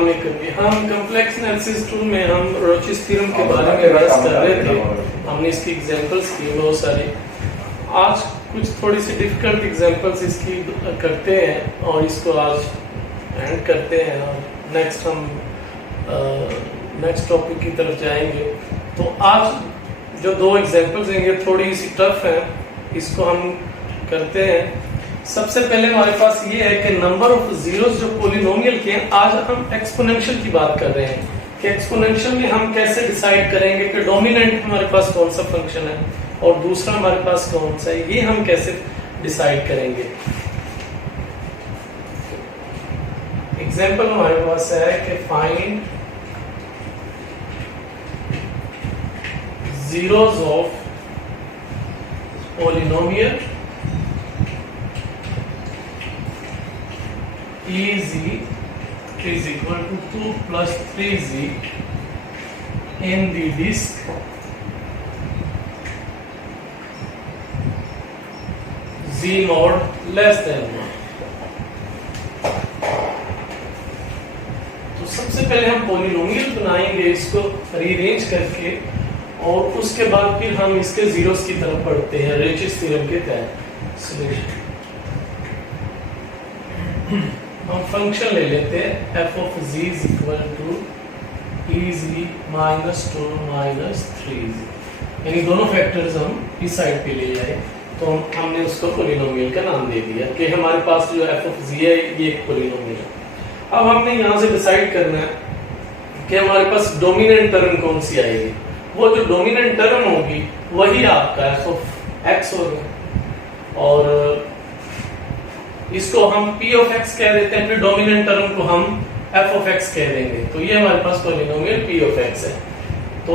काम नहीं करेंगे। हम कॉम्प्लेक्स एनालिसिस टूल में हम रोचिस थ्योरम के बारे में बहस कर रहे थे, हमने इसकी एग्जांपल्स की बहुत सारी। आज कुछ थोड़ी सी डिफिकल्ट एग्जांपल्स इसकी करते हैं और इसको आज एंड करते हैं और नेक्स्ट हम नेक्स्ट टॉपिक की तरफ जाएंगे। तो आज जो दो एग्जांपल्स देंगे थोड़ी सी टफ है, इसको हम करते हैं। सबसे पहले हमारे पास ये है कि नंबर ऑफ जीरोस जो पोलिनोमियल के हैं, आज हम एक्सपोनेंशियल की बात कर रहे हैं कि एक्सपोनेंशियल में हम कैसे डिसाइड करेंगे कि डोमिनेंट हमारे पास कौन सा फंक्शन है और दूसरा हमारे पास कौन सा है, ये हम कैसे डिसाइड करेंगे। एग्जांपल हमारे पास है कि find zeros of polynomial EZ is equal to 2 plus 3Z in the disk Z mod less than 1। तो सबसे पहले हम पॉलिनोमियल बनाएंगे, इसको रीअरेंज करके, और उसके बाद फिर हम इसके जीरोस की तरफ बढ़ते हैं रोचिस थ्योरम के तहत। सॉल्यूशन हम फंक्शन ले लेते हैं f of z is equal to ez minus 2 minus 3z, यानी दोनों फैक्टर्स हम इस साइड पे ले जाए तो हमने उसको पॉलिनोमियल का नाम दे दिया कि हमारे पास जो f of z है ये एक पॉलिनोमियल है। अब हमने यहाँ से डिसाइड करना है कि हमारे पास डोमिनेंट टर्म कौन सी आएगी। वो जो डोमिनेंट टर्म होगी वही आपका f of x होगा और इसको हम p of x कह देते हैं, फिर डोमिनेंट टर्म को हम f of x कह देंगे। तो ये हमारे पास पॉलिनोमियल p of x है। तो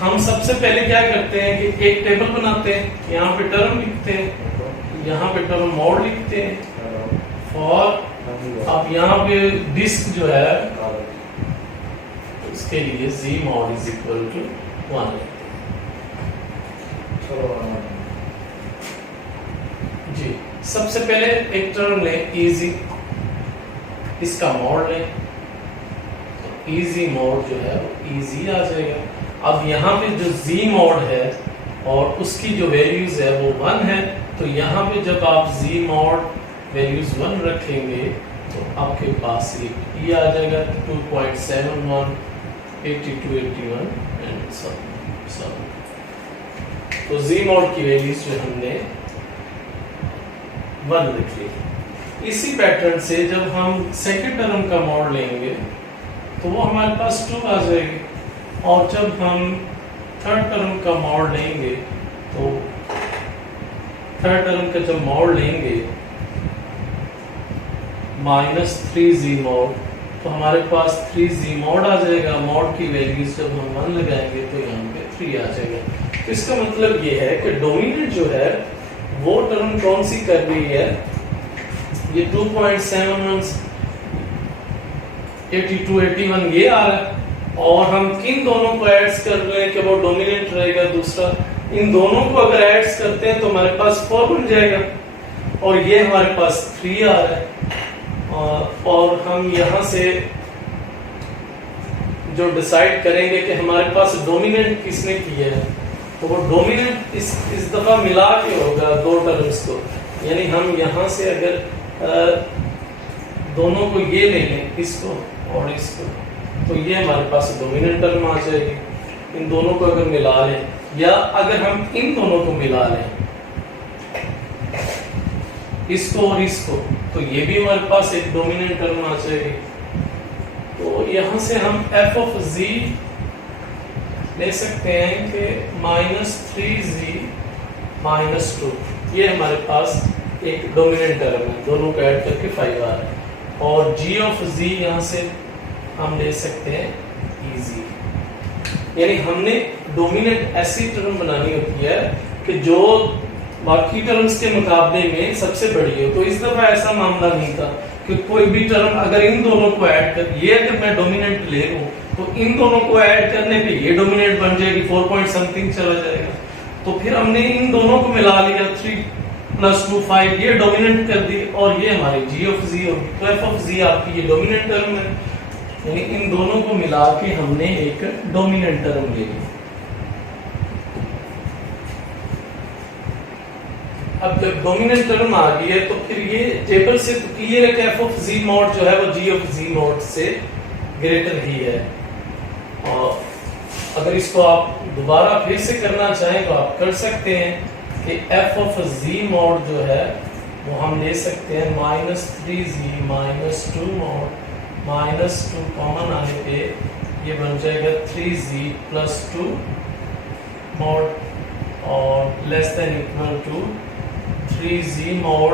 हम सबसे पहले क्या करते हैं कि एक टेबल बनाते हैं, यहाँ पे टर्म लिखते हैं, यहाँ पे टर्म मॉड लिखते हैं और अब यहाँ पे डिस्क जो है उसके लिए z mod is equal to 1 जी। सबसे पहले एक टर्म लें इजी, इसका मॉड लें तो इजी मॉड जो है वो इजी आ जाएगा। अब यहाँ पे जो z मॉड है और उसकी जो वैल्यूज है वो 1 है, तो यहाँ पे जब आप z मॉड वैल्यूज 1 रखेंगे तो आपके पास ये आ जाएगा 2.71 82 81 एंड सब। तो z मॉड की वैल्यूज जो हमने 1 लिख ली। इसी पैटर्न से जब हम सेकंड टर्म का मॉड लेंगे तो वो हमारे पास 2 आ जाएगी और जब हम थर्ड टर्म का मॉड लेंगे तो थर्ड टर्म का जब मॉड लेंगे -3z मॉड तो हमारे पास 3z मॉड आ जाएगा। मॉड की वैल्यूज जब हम 1 लगाएंगे तो यहाँ पे 3 आ जाएगा। तो इसका मतलब ये है कि डोमिनेंट जो है वो टर्म कौन सी कर रही है, ये 2.71 82 81 ये आ रहा है और हम किन दोनों को ऐड्स कर रहे हैं कि वो डोमिनेंट रहेगा दूसरा। इन दोनों को अगर ऐड्स करते हैं तो हमारे पास 4 बन जाएगा और ये हमारे पास 3 आ रहा है। और हम यहाँ से जो डिसाइड करेंगे कि हमारे पास डोमिनेंट किसने किया है, तो वो डोमिनेंट इस दफा मिला के होगा दो टर्म्स को, यानी हम यहाँ से अगर दोनों को ये ले लें, इसको और इसको, तो ये हमारे पास डोमिनेंट टर्म आ जाएगी। इन दोनों को अगर मिला लें या अगर हम इन दोनों को मिला लें, इसको और इसको, तो ये भी हमारे पास एक डोमिनेंट टर्म आ जाएगी। तो यहाँ से हम f of z ले सकते हैं कि -3z -2, ये हमारे पास एक डोमिनेंट टर्म है, दोनों को ऐड करके 5 आ रहा है। और g of z यहाँ से हम ले सकते हैं easy, यानी हमने डोमिनेंट ऐसी टर्म बनानी होती है कि जो बाकी टर्म्स के मुकाबले में सबसे बड़ी हो। तो इस दफा ऐसा मामला नहीं था कि कोई भी टर्म अगर इन दोनों को ऐड कर, ये अगर मैं डोमिनेंट ले लूं तो इन दोनों को ऐड करने पे ये डोमिनेंट बन जाएगी, 4 पॉइंट समथिंग चला जाएगा। तो फिर हमने इन दोनों को मिला लिया, 3 + 2 5, ये डोमिनेंट कर दी और ये हमारी g of z होगी। तो f of z आपकी ये डोमिनेंट टर्म है। यानी इन दोनों को मिला के हमने एक डोमिनेंट टर्म ले ली। अब जब डोमिनेंट टर्म आ गई है तो फिर ये टेबल से तो क्लियर है कि एफ ऑफ जी मॉड जो है वो जी ऑफ जी मॉड से ग्रेटर ही है। और अगर इसको आप दोबारा फिर से करना चाहें तो आप कर सकते हैं कि एफ ऑफ जी मॉड जो है वो हम ले सकते हैं -3z -2 मॉड -2 कॉमन आने पे ये बन जाएगा 3z + 2 मॉड और less than equal to 3z mod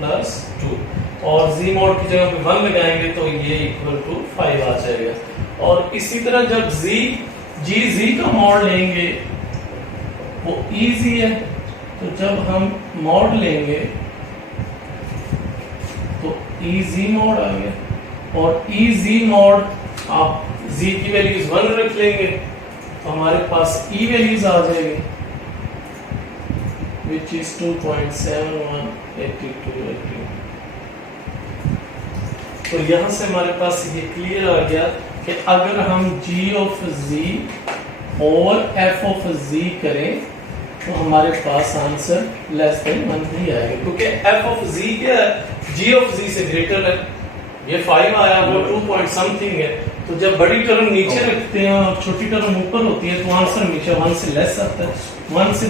+ 2 और z मॉड की जगह पे 1 लगाएंगे तो ये इक्वल टू 5 आ जाएगा। और इसी तरह जब z का मॉड लेंगे वो इजी है, तो जब हम मॉड लेंगे तो EZ मॉड आ गया और EZ मॉड आप z की वैल्यूज 1 रख लेंगे तो हमारे पास E वैल्यूज आ जाएगी which is 2.718282। तो यहां से हमारे पास ये क्लियर आ गया कि अगर हम g ऑफ z और f ऑफ z करें तो हमारे पास आंसर लेस देन 1 नहीं आएगा, क्योंकि f ऑफ z क्या है, g ऑफ z से ग्रेटर है। ये 5 आया वो 2 पॉइंट समथिंग है, तो जब बड़ी टर्म नीचे रखते हैं और छोटी टर्म ऊपर होती है तो आंसर हमेशा 1 से लेस आता है। 1 से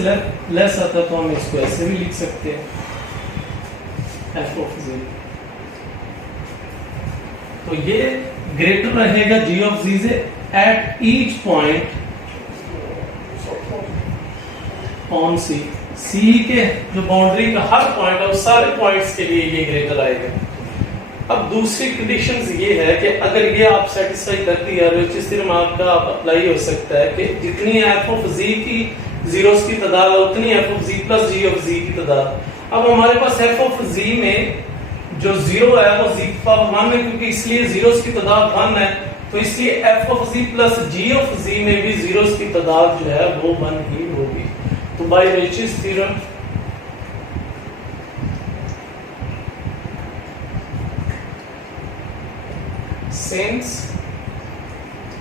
लेस आता है तो हम इसको ऐसे भी लिख सकते हैं f ऑफ z। तो ये ग्रेटर रहेगा g ऑफ z से एट ईच पॉइंट ऑन सी के जो बाउंड्री का हर पॉइंट और सारे पॉइंट्स के लिए ये ग्रेटर आएगा। अब दूसरी कंडीशंस ये है कि अगर ये आप सेटिस्फाई कर दिया रोचेस थ्योरम आपका अप्लाई हो सकता है कि जितनी f ऑफ z की जीरोस की तादाद उतनी f of z plus g of z की तादाद। अब हमारे पास f ऑफ z में जो जीरो है वो z की पावर 1 है, क्योंकि इसलिए जीरोस की तादाद 1 है, तो इसलिए f of z plus g of z में भी जीरोस की तादाद जो है वो 1 ही होगी। तो by Rouche's theorem since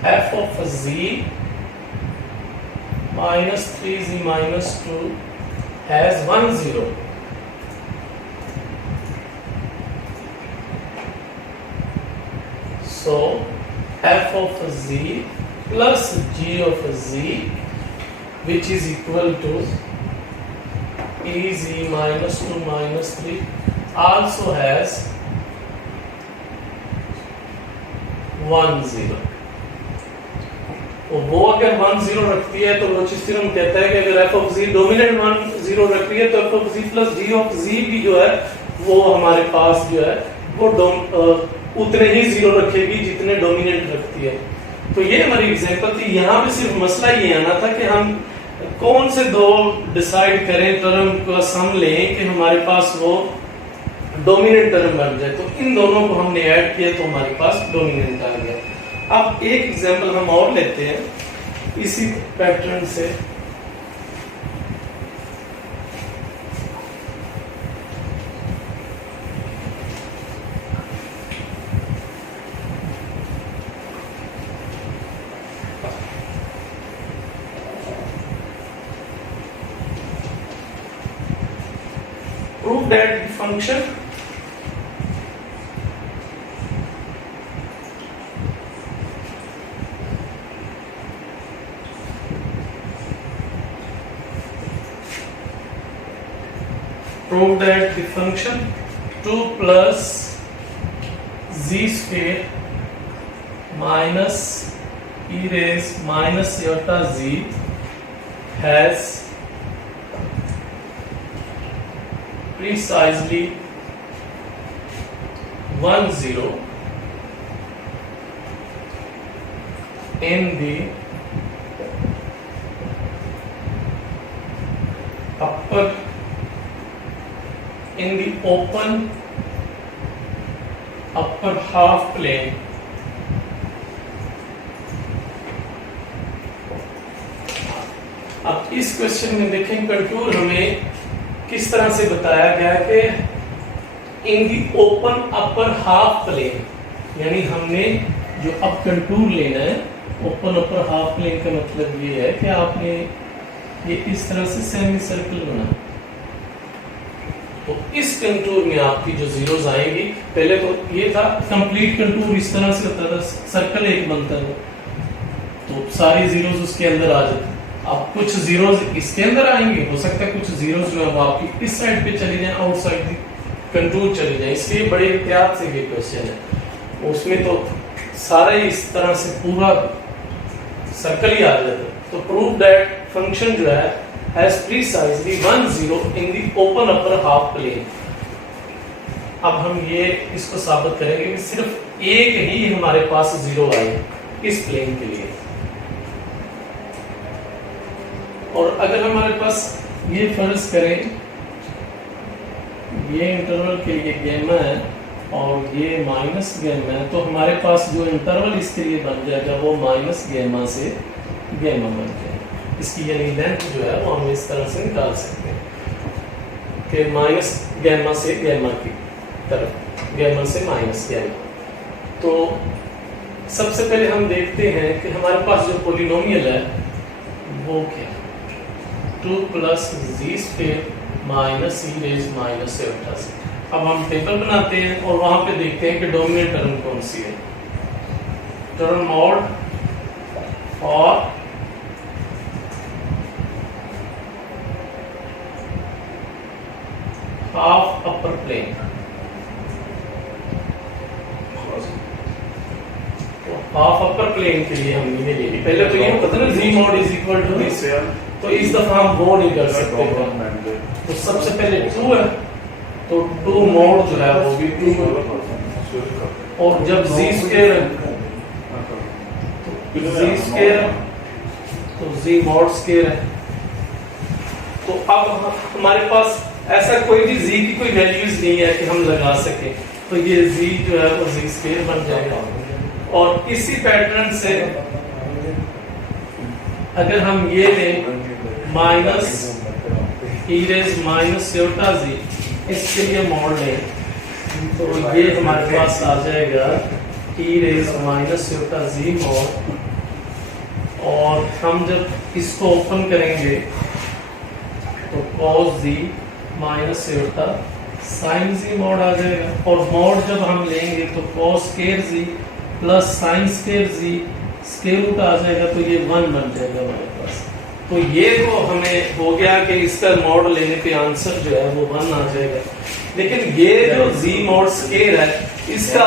f of z minus 3z minus 2 has 1 0, so f of z plus g of z which is equal to ez minus 2 minus 3 also has 1 0। तो वो अगर 1 0 रखती है तो रोचेस थ्योरम कहता है कि अगर f ऑफ z डोमिनेंट 1 0 रख रही है तो f of z plus g of z भी जो है वो हमारे पास जो है वो उतने ही 0 रखेगी जितने डोमिनेंट रखती है। तो ये हमारी एग्जांपल थी। यहाँ पे सिर्फ मसला ये आना था कि हम कौन से दो डिसाइड करें, टर्म का सम लें कि हमारे पास वो डोमिनेंट टर्म बन जाए। तो इन दोनों को हमने ऐड किया तो हमारे पास डोमिनेंट आ गया। अब एक एग्जांपल हम और लेते हैं इसी पैटर्न से। Prove that the function prove that the function 2 plus z square minus e raised minus iota z has precisely 1 0 in the open upper half plane अब इस क्वेश्चन में देखें कंटूर हमें किस तरह से बताया गया कि in the open upper half plane, यानी हमने जो अब कंटूर लेना है ओपन अपर हाफ प्लेन का मतलब ये है कि आपने ये इस तरह से सेमी सर्कल बना, तो इस कंटूर में आपकी जो जीरोस आएंगी, पहले तो ये था कंप्लीट कंटूर इस तरह से होता था, सर्कल एक बनता था तो सारी जीरोस उसके अंदर आ जाती। अब कुछ जीरोस इसके अंदर आएंगे, हो सकता है कुछ जीरोस जो है वो आपकी इस साइड पे चली जाए, आउटसाइड कंटूर चली जाए, इसलिए बड़े एहतियात से ये क्वेश्चन है। उसमें तो सारा इस तरह से पूरा सर्कल ही आ जाता है। तो प्रूव दैट फंक्शन जो है has precisely 1 0 in the open upper half plane। अब हम ये इसको साबित करेंगे कि सिर्फ एक ही हमारे पास जीरो आए इस प्लेन के लिए। और अगर हमारे पास ये फर्ज करें ये इंटरवल के लिए गेमा है और ये माइनस गेमा है, तो हमारे पास जो इंटरवल इसके लिए बन जाएगा वो माइनस गेमा से गेमा बन जाएगा। इसकी यानी लेंथ जो है वो हम इस तरह से निकाल सकते हैं कि माइनस गैमा से गैमा की तरफ, गैमा से माइनस गैमा। तो सबसे पहले हम देखते हैं कि हमारे पास जो पॉलिनोमियल है वो क्या है, 2 प्लस जी square minus e raise minus एटा से। अब हम टेबल बनाते हैं और वहां पे देखते हैं कि डोमिनेंट टर्म कौन सी है। टर्म मॉड और हाफ अपर प्लेन, हाफ अपर प्लेन के लिए हमने ये ले ली। पहले तो ये पता ना g mod is equal to this, तो इस दफा हम वो नहीं कर सकते। तो सबसे पहले 2 है तो 2 मॉड जो है वो भी 2 है, और जब जी स्क्वायर है तो जी स्क्वायर है तो जी मॉड स्क्वायर है। तो अब हमारे पास ऐसा कोई भी z की कोई वैल्यूज नहीं है कि हम लगा सके, तो ये z जो है वो z स्क्वायर बन जाएगा। और इसी पैटर्न से अगर हम ये लें माइनस ई रेज माइनस सेटा जी, इसके लिए मॉड लें तो ये हमारे पास आ जाएगा ई रेज माइनस सेटा जी मॉड। और हम जब इसको ओपन करेंगे तो cos जी माइनस सेटा साइन जी मॉड आ जाएगा। और मॉड जब हम लेंगे तो cos स्क्वायर जी प्लस साइन स्क्वायर जी स्क्वायर रूट आ जाएगा, तो ये 1 बन जाएगा हमारे पास। तो ये तो हमें हो गया कि इसका मॉड लेने पे आंसर जो है वो 1 आ जाएगा। लेकिन ये जो जी मॉड स्क्वायर है इसका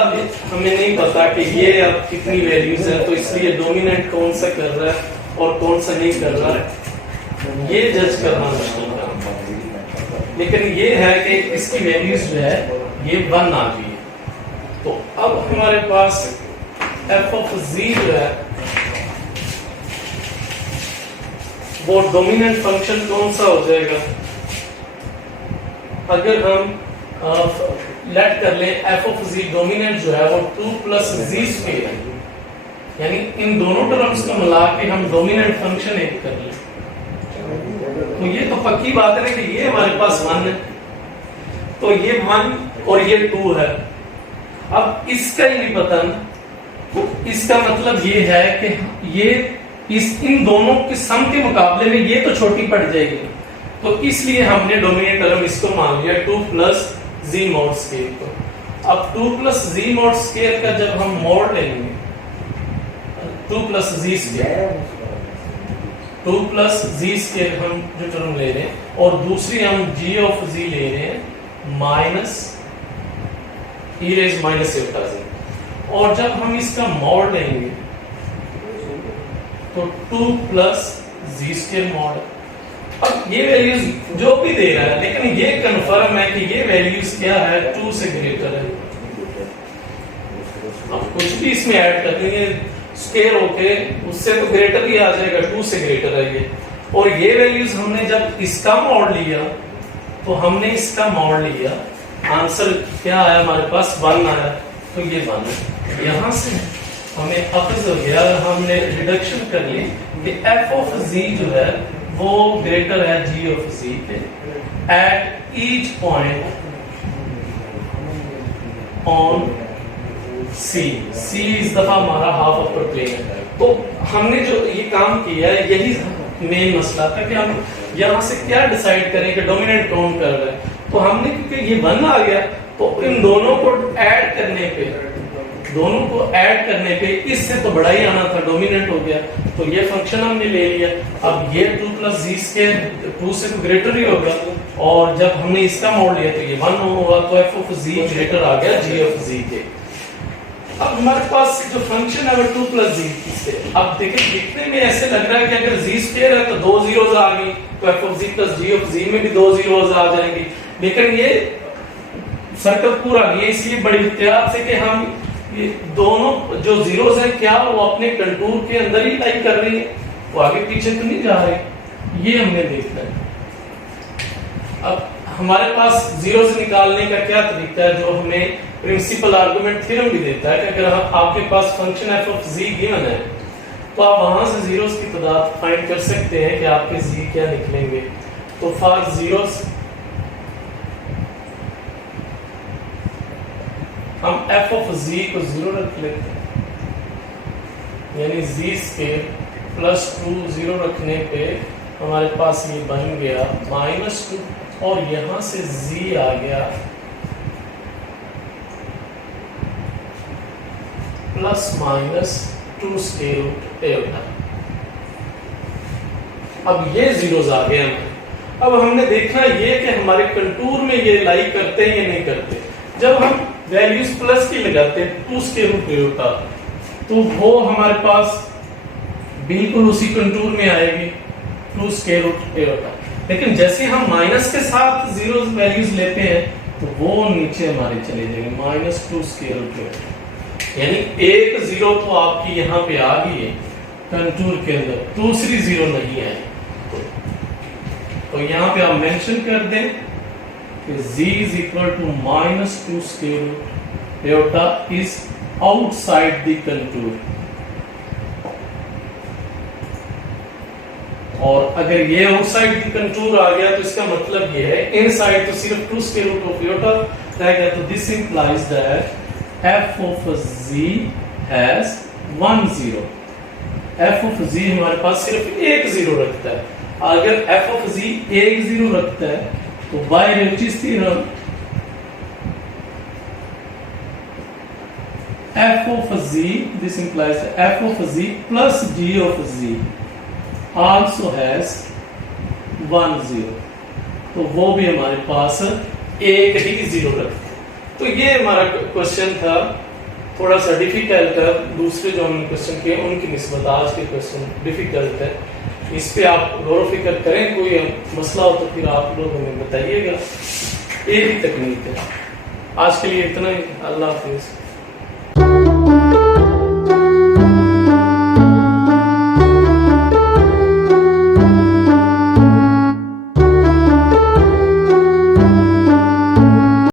हमें नहीं पता कि ये अब कितनी वैल्यूज है, तो इसलिए डोमिनेंट कौन सा कर रहा है और कौन सा नहीं कर रहा है ये जज करना मुश्किल है। लेकिन ये है कि इसकी वैल्यूज जो है ये 1 आ गई है। तो अब हमारे पास f ऑफ z जो है वो डोमिनेंट फंक्शन कौन सा हो जाएगा। अगर हम लेट कर लें f ऑफ z डोमिनेंट जो है वो 2 प्लस जी स्क्वायर है, यानी इन दोनों टर्म्स को मिला के हम डोमिनेंट फंक्शन एक कर लें, तो ये तो पक्की बात है कि ये हमारे पास 1 है, तो ये 1 और ये 2 है। अब इसका ही नहीं पता ना, तो इसका मतलब ये है कि ये इन दोनों के सम के मुकाबले में ये तो छोटी पड़ जाएगी, तो इसलिए हमने डोमिनेंट टर्म इसको मान लिया 2 प्लस जी मॉड स्क्वायर को। अब 2 प्लस जी मॉड स्क्वायर का जब हम मॉड लेंगे 2 प्लस जी स्क्वायर, 2 प्लस जी स्क्वायर हम जो टर्म ले रहे हैं, और दूसरी हम जी ऑफ जी ले रहे हैं माइनस ई रेज माइनस सेटा जी। और जब हम इसका मॉड लेंगे तो 2 प्लस जी स्क्वायर मॉड। अब ये वैल्यूज जो भी दे रहा है, लेकिन ये कंफर्म है कि ये वैल्यूज क्या है 2 से ग्रेटर है। अब कुछ भी इसमें ऐड कर देंगे स्क्वायर होके उससे तो ग्रेटर ही आ जाएगा, 2 से ग्रेटर है ये। और ये वैल्यूज हमने जब इसका मॉड लिया तो हमने इसका मॉड लिया, आंसर क्या आया हमारे पास 1 आया, तो ये 1 है। यहां से हमें अफज हो गया, हमने रिडक्शन कर ली कि f ऑफ z जो है वो ग्रेटर है g ऑफ z के एट ईच पॉइंट ऑन सी इस दफा हमारा हाफ अपर प्लेन है। तो हमने जो ये काम किया है यही मेन मसला था कि हम यहाँ से क्या डिसाइड करें कि डोमिनेंट कौन कर रहा है। तो हमने क्योंकि ये 1 आ गया तो इन दोनों को ऐड करने पे इससे तो बड़ा ही आना था, डोमिनेंट हो गया, तो ये फंक्शन हमने ले लिया। अब ये 2 + z स्क्वायर 2 से तो ग्रेटर ही होगा, और जब हमने इसका मोड लिया तो ये 1 होगा, तो f ऑफ z ग्रेटर आ गया g ऑफ z के। अब हमारे पास जो फंक्शन है वो 2 + z से, अब देखिए दिखने में ऐसे लग रहा है कि अगर z स्क्वायर है तो 2 जीरोस आ गई, तो f of z + g of z में भी 2 जीरोस आ जाएंगे, लेकिन ये सर्कल पूरा नहीं है, इसलिए बड़ी एहतियात से कि हम ये दोनों जो जीरोस हैं क्या वो अपने कंटूर के अंदर ही लाई कर रही है, वो आगे पीछे तो नहीं जा रहे, ये हमने देखना है। अब हमारे पास जीरो से निकालने का क्या तरीका है, जो हमें प्रिंसिपल आर्गुमेंट थ्योरम भी देता है कि अगर आपके पास function f of z given है तो आप वहां से जीरोस की तादाद फाइंड कर सकते हैं कि आपके z क्या निकलेंगे। तो फॉर जीरोस हम f ऑफ z को 0 रख लेते हैं, यानी z स्क्वायर + 2 0 रखने पे हमारे पास ये बन गया -2, और यहां से z आ गया ±2 स्क्वायर रूट a। अब ये जीरोस आ गए हमारे। अब हमने देखना ये कि हमारे कंटूर में ये लाई करते हैं या नहीं करते। जब हम वैल्यूज प्लस की लगाते हैं 2 स्क्वायर रूट a होता, तो वो हमारे पास बिल्कुल उसी कंटूर में आएगी 2 स्क्वायर रूट a होता। लेकिन जैसे हम माइनस के साथ जीरो वैल्यूज लेते हैं तो वो नीचे हमारे चले जाएंगे -2 स्क्वायर रूट a, यानी एक जीरो तो आपकी यहाँ पे आ गई है कंटूर के अंदर, दूसरी जीरो नहीं आई। तो यहाँ पे आप मेंशन कर दें कि z = -2 square root a is outside the contour. और अगर ये आउटसाइड द कंटूर आ गया तो इसका मतलब ये है इनसाइड तो सिर्फ 2 स्क्वायर रूट ऑफ a रह गया। तो this implies that f of z has 1 0। f of z हमारे पास सिर्फ एक जीरो रखता है। अगर f of z एक जीरो रखता है तो by Rouche's theorem f of z, this implies f of z plus g of z also has 1 0, तो वो भी हमारे पास एक ही जीरो रखता है। तो ये हमारा क्वेश्चन था, थोड़ा सा डिफिकल्ट है, दूसरे जो हमने क्वेश्चन किए उनकी निस्बत आज के क्वेश्चन डिफिकल्ट है। इस पे आप गौर फिक्र करें, कोई मसला हो तो फिर आप लोग हमें बताइएगा। एक ही तकनीक है। आज के लिए इतना ही, अल्लाह हाफिज।